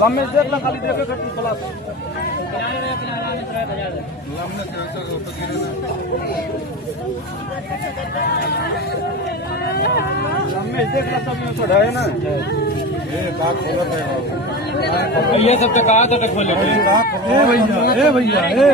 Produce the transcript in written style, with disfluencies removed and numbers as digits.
लम्बे देख ला खाली देखे घटी प्लस लम्बे देख ला सब में चढ़ाए ना ये बात गलत है ये सब तो कहा था खोले ए भैया ए